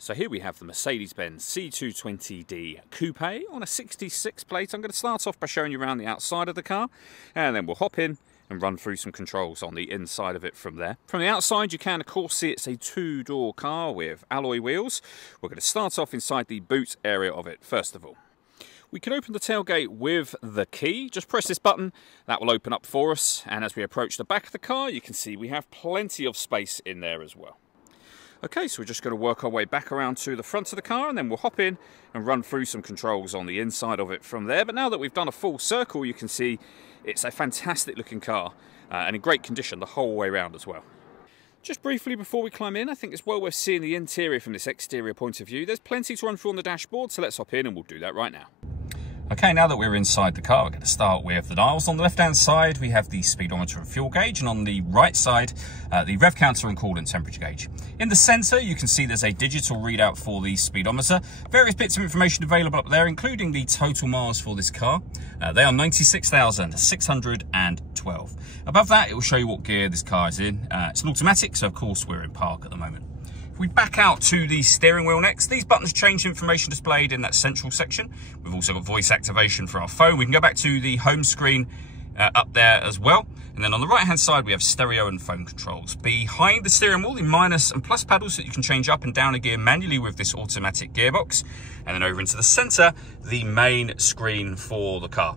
So here we have the Mercedes-Benz C220D Coupe on a 66 plate. I'm going to start off by showing you around the outside of the car, and then we'll hop in and run through some controls on the inside of it from there. From the outside you can of course see it's a two-door car with alloy wheels. We're going to start off inside the boot area of it first of all. We can open the tailgate with the key. Just press this button, that will open up for us, and as we approach the back of the car you can see we have plenty of space in there as well. Okay, so we're just going to work our way back around to the front of the car and then we'll hop in and run through some controls on the inside of it from there. But now that we've done a full circle, you can see it's a fantastic looking car and in great condition the whole way around as well. Just briefly before we climb in, I think it's well worth seeing the interior from this exterior point of view. There's plenty to run through on the dashboard, so let's hop in and we'll do that right now. Okay, now that we're inside the car, we're going to start with the dials. On the left-hand side, we have the speedometer and fuel gauge, and on the right side, the rev counter and coolant temperature gauge. In the centre, you can see there's a digital readout for the speedometer. Various bits of information available up there, including the total miles for this car. They are 96,612. Above that, it will show you what gear this car is in. It's an automatic, so of course we're in park at the moment. If we back out to the steering wheel next, these buttons change information displayed in that central section. We've also got voice activation for our phone. We can go back to the home screen up there as well. And then on the right hand side, we have stereo and phone controls. Behind the steering wheel, the minus and plus pedals that you can change up and down a gear manually with this automatic gearbox. And then over into the center, the main screen for the car,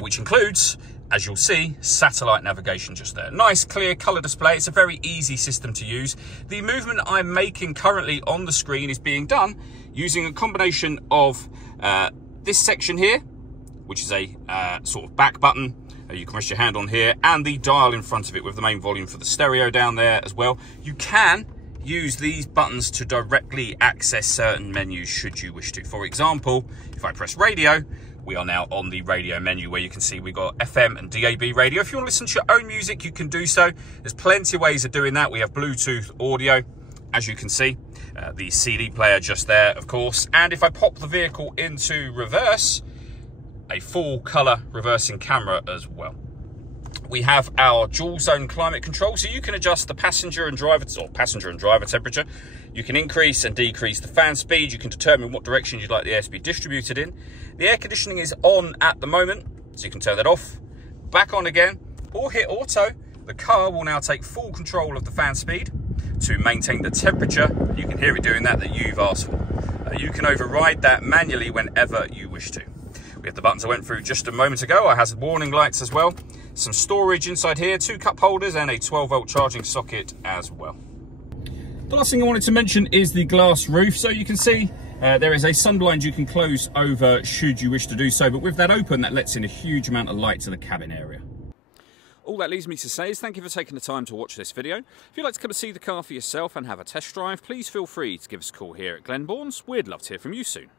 which includes, as you'll see, satellite navigation just there. Nice clear colour display. It's a very easy system to use. The movement I'm making currently on the screen is being done using a combination of this section here, which is a sort of back button. You can rest your hand on here, and the dial in front of it with the main volume for the stereo down there as well. You can use these buttons to directly access certain menus should you wish to. For example, if I press radio, we are now on the radio menu where you can see we've got FM and DAB radio. If you want to listen to your own music, you can do so. There's plenty of ways of doing that. We have Bluetooth audio, as you can see. The CD player just there, of course. And if I pop the vehicle into reverse, a full colour reversing camera as well. We have our dual zone climate control, so you can adjust the passenger and driver temperature. You can increase and decrease the fan speed. You can determine what direction you'd like the air to be distributed in. The air conditioning is on at the moment, so you can turn that off, back on again, or hit auto. The car will now take full control of the fan speed to maintain the temperature. You can hear it doing that you've asked for. You can override that manually whenever you wish to. We have the buttons I went through just a moment ago. Our hazard warning lights as well. Some storage inside here, 2 cup holders and a 12-volt charging socket as well. The last thing I wanted to mention is the glass roof. So you can see there is a sunblind you can close over should you wish to do so, but with that open, that lets in a huge amount of light to the cabin area. All that leaves me to say is thank you for taking the time to watch this video. If you'd like to come and see the car for yourself and have a test drive, please feel free to give us a call here at Glenbourne's. We'd love to hear from you soon.